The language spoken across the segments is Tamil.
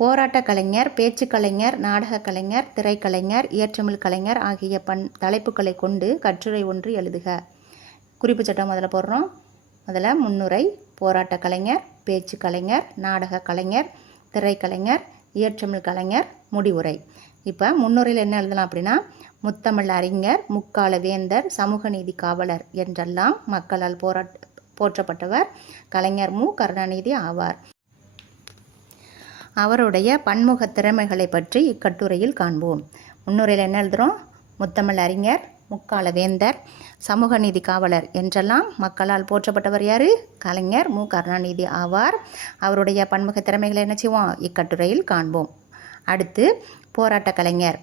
போராட்ட கலைஞர் பேச்சு கலைஞர் நாடக கலைஞர் திரைக்கலைஞர் இயற்றமிழ் கலைஞர் ஆகிய பண் தலைப்புகளை கொண்டு கட்டுரை ஒன்று எழுதுக. குறிப்பு சட்டம் முதல்ல போடுறோம். முதல்ல முன்னுரை போராட்ட கலைஞர் பேச்சு கலைஞர் நாடக கலைஞர் திரைக்கலைஞர் இயற்றமிழ் கலைஞர் முடிவுரை. இப்போ முன்னுரையில் என்ன எழுதலாம் அப்படின்னா முத்தமிழ் அறிஞர் முக்கால வேந்தர் சமூக நீதி காவலர் என்றெல்லாம் மக்களால் போராட் போற்றப்பட்டவர் கலைஞர் மு. கருணாநிதி ஆவார். அவருடைய பன்முக திறமைகளை பற்றி இக்கட்டுரையில் காண்போம். முன்னுரையில் என்ன எழுதுகிறோம் முத்தமிழ் அறிஞர் முக்கால வேந்தர் சமூக நீதி காவலர் என்றெல்லாம் மக்களால் போற்றப்பட்டவர் யார்? கலைஞர் மு. கருணாநிதி ஆவார். அவருடைய பன்முக திறமைகளை என்ன செய்வோம்? இக்கட்டுரையில் காண்போம். அடுத்து போராட்ட கலைஞர்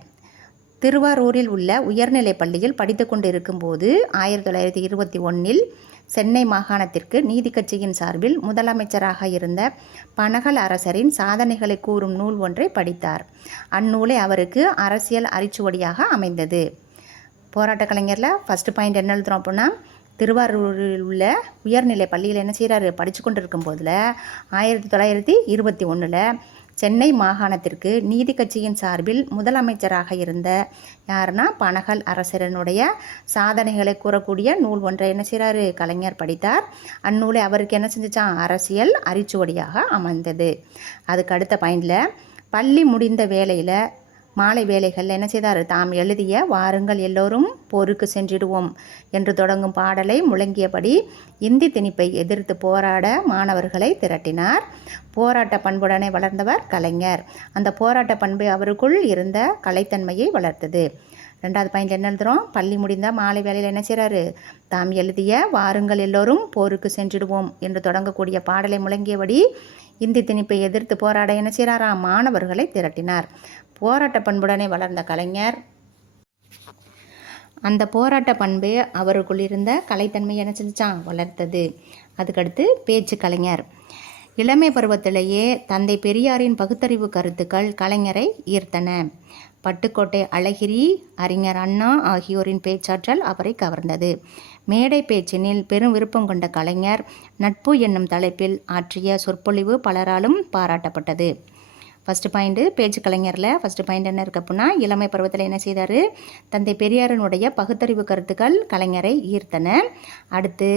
திருவாரூரில் உள்ள உயர்நிலைப் பள்ளியில் படித்து கொண்டு இருக்கும்போது ஆயிரத்தி தொள்ளாயிரத்தி இருபத்தி ஒன்றில் சென்னை மாகாணத்திற்கு நீதி கட்சியின் சார்பில் முதலமைச்சராக இருந்த பனகல் அரசரின் சாதனைகளை கூறும் நூல் ஒன்றை படித்தார். அந்நூலை அவருக்கு அரசியல் அரிச்சுவடியாக அமைந்தது. போராட்ட கலைஞரில் ஃபஸ்ட்டு பாயிண்ட் என்ன எழுதுறோம் அப்படின்னா திருவாரூரில் உள்ள உயர்நிலை பள்ளியில் என்ன செய்கிறாரு படித்து கொண்டு இருக்கும் போதில் ஆயிரத்தி தொள்ளாயிரத்தி இருபத்தி ஒன்றில் சென்னை மாகாணத்திற்கு நீதி கட்சியின் சார்பில் முதலமைச்சராக இருந்த யாருன்னா பனகல் அரசரனுடைய சாதனைகளை கூறக்கூடிய நூல் ஒன்றை என்ன செய்கிறாரு கலைஞர் படித்தார். அந்நூலை அவருக்கு என்ன செஞ்சிச்சான் அரசியல் அரிச்சுவடியாக அமைந்தது. அதுக்கு அடுத்த பாயிண்டில் பள்ளி முடிந்த வேலையில் மாலை வேலைகளில் என்ன செய்தார்? தாம் எழுதிய வாருங்கள் எல்லோரும் போருக்கு சென்றிடுவோம் என்று தொடங்கும் பாடலை முழங்கியபடி இந்தி திணிப்பை எதிர்த்து போராட மாணவர்களை திரட்டினார். போராட்ட பண்புடனே வளர்ந்தவர் கலைஞர். அந்த போராட்ட பண்பு அவருக்குள் இருந்த கலைத்தன்மையை வளர்த்தது. ரெண்டாவது பாயிண்ட் என்ன எழுதுகிறோம் பள்ளி முடிந்த மாலை வேலையில் என்ன செய்கிறாரு தாம் எழுதிய வாருங்கள் எல்லோரும் போருக்கு சென்றிடுவோம் என்று தொடங்கக்கூடிய பாடலை முழங்கியபடி இந்தி திணிப்பை எதிர்த்து போராட என்ன செய்கிறாராம் மாணவர்களை திரட்டினார். போராட்ட பண்புடனே வளர்ந்த கலைஞர். அந்த போராட்ட பண்பு அவருக்குள் இருந்த கலைத்தன்மை என்ன செஞ்சான் வளர்த்தது. அதுக்கடுத்து பேச்சு கலைஞர். இளமை பருவத்திலேயே தந்தை பெரியாரின் பகுத்தறிவு கருத்துக்கள் கலைஞரை ஈர்த்தன. பட்டுக்கோட்டை அழகிரி அறிஞர் அண்ணா ஆகியோரின் பேச்சாற்றல் அவரை கவர்ந்தது. மேடை பேச்சினில் பெரும் விருப்பம் கொண்ட கலைஞர் நட்பு என்னும் தலைப்பில் ஆற்றிய சொற்பொழிவு பலராலும் பாராட்டப்பட்டது. ஃபஸ்ட்டு பாயிண்ட்டு பேச்சு கலைஞரில் ஃபஸ்ட்டு பாயிண்ட் என்ன இருக்கு அப்படின்னா இளமை பருவத்தில் என்ன செய்தார்? தந்தை பெரியாரனுடைய பகுத்தறிவு கருத்துக்கள் கலைஞரை ஈர்த்தன. அடுத்து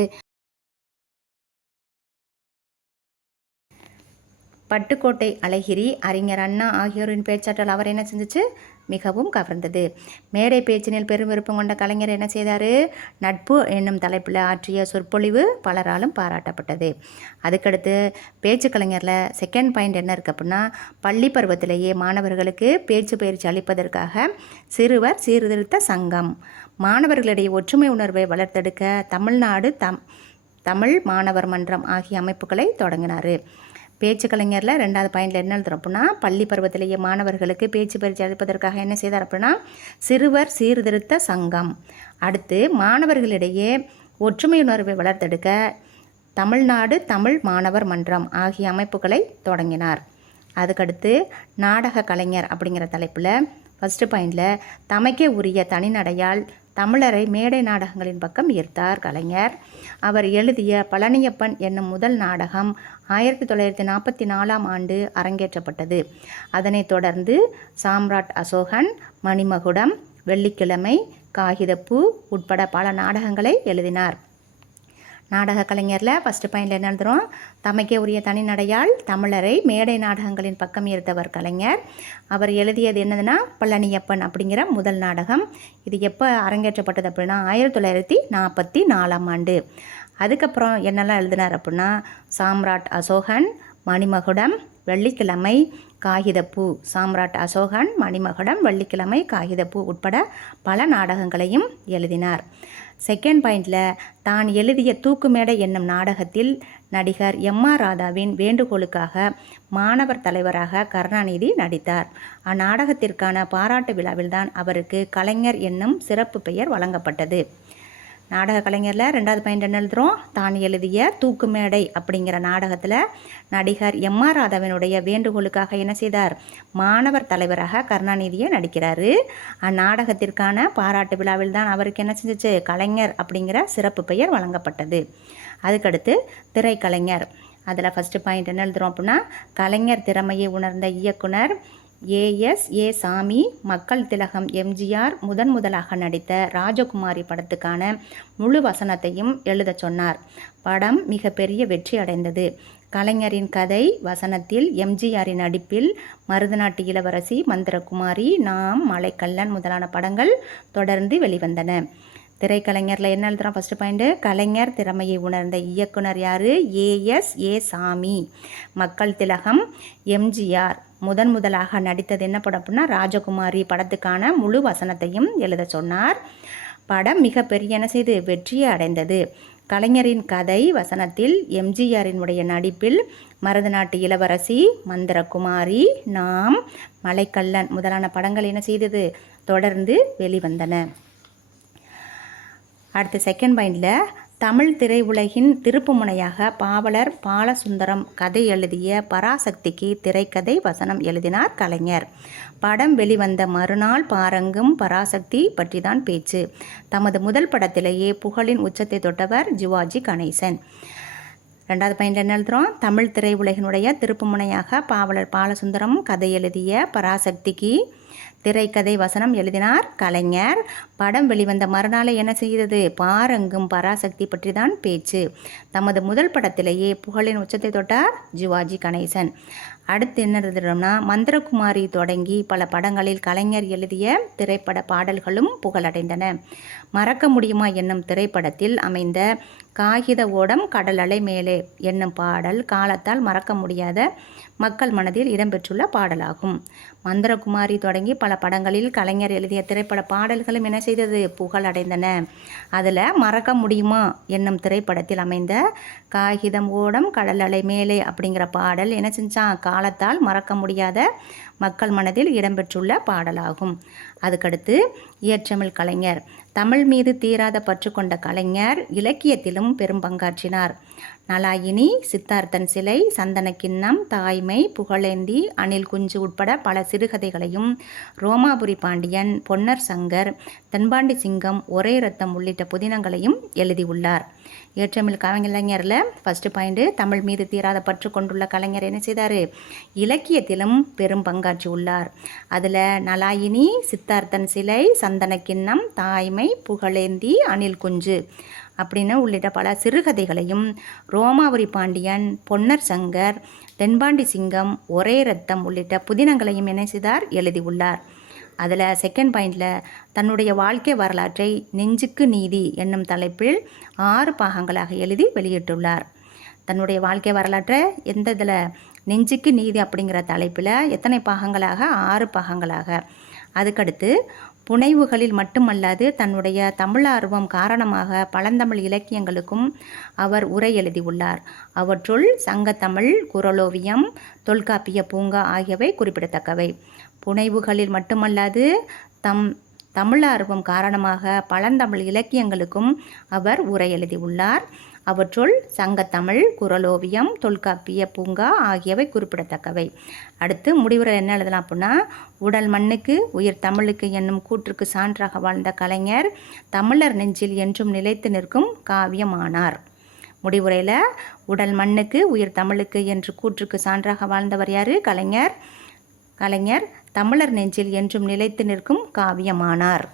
பட்டுக்கோட்டை அழகிரி அறிஞர் அண்ணா ஆகியோரின் பேச்சாற்றல் அவர் என்ன செஞ்சுச்சு? மிகவும் கவர்ந்தது. மேடை பேச்சினில் பெரும் விருப்பம் கொண்ட கலைஞர் என்ன செய்தார்? நட்பு என்னும் தலைப்பில் ஆற்றிய சொற்பொழிவு பலராலும் பாராட்டப்பட்டது. அதுக்கடுத்து பேச்சு கலைஞரில் செகண்ட் பாயிண்ட் என்ன இருக்குது அப்படின்னா பள்ளி பருவத்திலேயே மாணவர்களுக்கு பேச்சு பயிற்சி அளிப்பதற்காக சிறுவர் சீர்திருத்த சங்கம். மாணவர்களிடையே ஒற்றுமை உணர்வை வளர்த்தெடுக்க தமிழ்நாடு தம் தமிழ் மாணவர் மன்றம் ஆகிய அமைப்புகளை தொடங்கினார். பேச்சு கலைஞரில் ரெண்டாவது பாயிண்டில் என்ன எழுதுறோம் அப்படின்னா பள்ளி பருவத்திலேயே மாணவர்களுக்கு பேச்சு பயிற்சி அளிப்பதற்காக என்ன செய்தார் அப்படின்னா சிறுவர் சீர்திருத்த சங்கம். அடுத்து மாணவர்களிடையே ஒற்றுமை உணர்வை வளர்த்தெடுக்க தமிழ்நாடு தமிழ் மாணவர் மன்றம் ஆகிய அமைப்புகளை தொடங்கினார். அதுக்கடுத்து நாடக கலைஞர் அப்படிங்கிற தலைப்பில் ஃபஸ்ட்டு பாயிண்டில் தமைக்கே உரிய தனிநடையால் தமிழரை மேடை நாடகங்களின் பக்கம் ஈர்த்தார் கலைஞர். அவர் எழுதிய பழனியப்பன் என்னும் முதல் நாடகம் ஆயிரத்தி தொள்ளாயிரத்தி நாற்பத்தி நாலாம் ஆண்டு அரங்கேற்றப்பட்டது. அதனைத் தொடர்ந்து சாம்ராட் அசோகன் மணிமகுடம் வெள்ளிக்கிழமை காகிதப்பூ உட்பட பல நாடகங்களை எழுதினார். நாடக கலைஞரில் ஃபஸ்ட்டு பாயிண்டில் என்ன எழுதுகிறோம் தமக்கே உரிய தனிநடையால் தமிழரை மேடை நாடகங்களின் பக்கம் இருந்தவர் கலைஞர். அவர் எழுதியது என்னதுன்னா பழனியப்பன் அப்படிங்கிற முதல் நாடகம். இது எப்போ அரங்கேற்றப்பட்டது அப்படின்னா ஆயிரத்தி தொள்ளாயிரத்தி நாற்பத்தி நாலாம் ஆண்டு. அதுக்கப்புறம் என்னெல்லாம் எழுதினார் அப்படின்னா சாம்ராட் அசோகன் மணிமகுடம் வெள்ளிக்கிழமை காகிதப்பூ. சாம்ராட் அசோகன் மணிமகுடம் வெள்ளிக்கிழமை காகிதப்பூ உட்பட பல நாடகங்களையும் எழுதினார். செகண்ட் பாயிண்டில் தான் எழுதிய தூக்குமேடை என்னும் நாடகத்தில் நடிகர் எம் ஆர் ராதாவின் வேண்டுகோளுக்காக மாணவர் தலைவராக கருணாநிதி நடித்தார். அந்நாடகத்திற்கான பாராட்டு விழாவில்தான் அவருக்கு கலைஞர் என்னும் சிறப்பு பெயர் வழங்கப்பட்டது. நாடக கலைஞரில் ரெண்டாவது பாயிண்ட் என்ன எழுதுகிறோம் தான் எழுதிய தூக்குமேடை அப்படிங்கிற நாடகத்தில் நடிகர் எம் ஆர் ராதாவினுடைய வேண்டுகோளுக்காக என்ன செய்தார்? மாணவர் தலைவராக கருணாநிதியை நடிக்கிறாரு. அந்நாடகத்திற்கான பாராட்டு விழாவில் தான் அவருக்கு என்ன செஞ்சிச்சு? கலைஞர் அப்படிங்கிற சிறப்பு பெயர் வழங்கப்பட்டது. அதுக்கடுத்து திரைக்கலைஞர். அதில் ஃபஸ்ட்டு பாயிண்ட் என்ன எழுதுகிறோம் அப்படின்னா கலைஞர் திறமையை உணர்ந்த இயக்குனர் ஏஎஸ் ஏ சாமி மக்கள் திலகம் எம்ஜிஆர் முதன் முதலாக நடித்த ராஜகுமாரி படத்துக்கான முழு வசனத்தையும் எழுதச் சொன்னார். படம் மிகப்பெரிய வெற்றி அடைந்தது. கலைஞரின் கதை வசனத்தில் எம்ஜிஆரின் நடிப்பில் மருதநாட்டு இளவரசி மந்திரகுமாரி நாம் மலைக்கல்லன் முதலான படங்கள் தொடர்ந்து வெளிவந்தன. திரைக்கலைஞரில் என்ன எழுதுகிறோம் ஃபஸ்ட்டு பாயிண்ட்டு கலைஞர் திறமையை உணர்ந்த இயக்குனர் யார்? ஏஎஸ் ஏ சாமி. மக்கள் திலகம் எம்ஜிஆர் முதன் முதலாக நடித்தது என்ன படம் அப்படின்னா ராஜகுமாரி படத்துக்கான முழு வசனத்தையும் எழுத சொன்னார். படம் மிகப்பெரிய என்ன செய்து? வெற்றியை அடைந்தது. கலைஞரின் கதை வசனத்தில் எம்ஜிஆரினுடைய நடிப்பில் மருதநாட்டு இளவரசி மந்திரகுமாரி நாம் மலைக்கல்லன் முதலான படங்கள் என்ன செய்தது? தொடர்ந்து வெளிவந்தன. அடுத்த செகண்ட் பாயிண்டில் தமிழ் திரையுலகின் திருப்புமுனையாக பாவலர் பாலசுந்தரம் கதை எழுதிய பராசக்திக்கு திரைக்கதை வசனம் எழுதினார் கலைஞர். படம் வெளிவந்த மறுநாள் பாரங்கும் பராசக்தி பற்றி தான் பேச்சு. தமது முதல் படத்திலேயே புகழின் உச்சத்தை தொட்டவர் ஜிவாஜி கணேசன். ரெண்டாவது பாயிண்ட் என்ன எழுதுகிறோம் தமிழ் திரையுலகினுடைய திருப்புமுனையாக பாவலர் பாலசுந்தரம் கதை எழுதிய பராசக்திக்கு திரைக்கதை வசனம் எழுதினார் கலைஞர். படம் வெளிவந்த மறுநாளை என்ன செய்தது? பாரங்கும் பராசக்தி பற்றி தான் பேச்சு. தமது முதல் படத்திலேயே புகழின் உச்சத்தை தொட்டார் ஜிவாஜி கணேசன். அடுத்து என்ன எழுதுறோம்னா மந்திரகுமாரி தொடங்கி பல படங்களில் கலைஞர் எழுதிய திரைப்பட பாடல்களும் புகழடைந்தன. மறக்க முடியுமா என்னும் திரைப்படத்தில் அமைந்த காகித ஓடம் கடல் அலை மேலே என்னும் பாடல் காலத்தால் மறக்க முடியாத மக்கள் மனதில் இடம்பெற்றுள்ள பாடலாகும். மந்திரகுமாரி தொடங்கி பல படங்களில் கலைஞர் எழுதிய திரைப்பட பாடல்களும் என்ன செய்தது? புகழடைந்தன அதில் மறக்க முடியுமா? என்னும் திரைப்படத்தில் அமைந்த காகிதம் ஓடம் கடல் அலை மேலே அப்படிங்கிற பாடல் என்ன செஞ்சான்? காலத்தால் மறக்க முடியாத மக்கள் மனதில் இடம்பெற்றுள்ள பாடலாகும். அதுக்கடுத்து இயற்றமிழ் கலைஞர் தமிழ் மீது தீராத பற்று கொண்ட கலைஞர் இலக்கியத்திலும் பெரும் பங்காற்றினார். நலாயினி சித்தார்த்தன் சிலை சந்தன கிண்ணம் தாய்மை புகழேந்தி அணில் குஞ்சு உட்பட பல சிறுகதைகளையும் ரோமாபுரி பாண்டியன் பொன்னர் சங்கர் தென்பாண்டி சிங்கம் ஒரே ரத்தம் உள்ளிட்ட புதினங்களையும் எழுதியுள்ளார். ஏற்றமிழ் கலைஞரில் ஃபஸ்ட்டு பாயிண்ட்டு தமிழ் மீது தீராத பற்று கொண்டுள்ள கலைஞர் என்ன செய்தார்? இலக்கியத்திலும் பெரும் பங்காற்றி உள்ளார். அதில் நலாயினி சித்தார்த்தன் சிலை சந்தன கிண்ணம் தாய்மை புகழேந்தி அணில் குஞ்சு அப்படின்னு உள்ளிட்ட பல சிறுகதைகளையும் ரோமாவரி பாண்டியன் பொன்னர் சங்கர் தென்பாண்டி சிங்கம் ஒரே ரத்தம் உள்ளிட்ட புதினங்களையும் என்ன செய்தார்? எழுதியுள்ளார் அதில் செகண்ட் பாயிண்டில் தன்னுடைய வாழ்க்கை வரலாற்றை நெஞ்சுக்கு நீதி என்னும் தலைப்பில் ஆறு பாகங்களாக எழுதி வெளியிட்டுள்ளார். தன்னுடைய வாழ்க்கை வரலாற்றை எந்த இதில் நெஞ்சுக்கு நீதி அப்படிங்கிற தலைப்பில் எத்தனை பாகங்களாக? ஆறு பாகங்களாக. அதுக்கடுத்து புனைவுகளில் மட்டுமல்லாது தன்னுடைய தமிழார்வம் காரணமாக பழந்தமிழ் இலக்கியங்களுக்கும் அவர் உரை எழுதியுள்ளார். அவற்றுள் சங்கத்தமிழ் குரலோவியம் தொல்காப்பிய பூங்கா ஆகியவை குறிப்பிடத்தக்கவை. புனைவுகளில் மட்டுமல்லாது தம் தமிழார்வம் காரணமாக பழந்தமிழ் இலக்கியங்களுக்கும் அவர் உரை எழுதியுள்ளார். அவற்றுள் சங்கத்தமிழ் குரலோவியம் தொல்காப்பிய பூங்கா ஆகியவை குறிப்பிடத்தக்கவை. அடுத்து முடிவுரை என்ன எழுதலாம் அப்படின்னா உடல் மண்ணுக்கு உயிர் தமிழுக்கு என்னும் கூற்றுக்கு சான்றாக வாழ்ந்த கலைஞர் தமிழர் நெஞ்சில் என்றும் நிலைத்து நிற்கும் காவியமானார். முடிவுரையில் உடல் மண்ணுக்கு உயிர் தமிழுக்கு என்று கூற்றுக்கு சான்றாக வாழ்ந்தவர் யார்? கலைஞர். கலைஞர் தமிழர் நெஞ்சில் என்றும் நிலைத்து நிற்கும் காவியமானார்.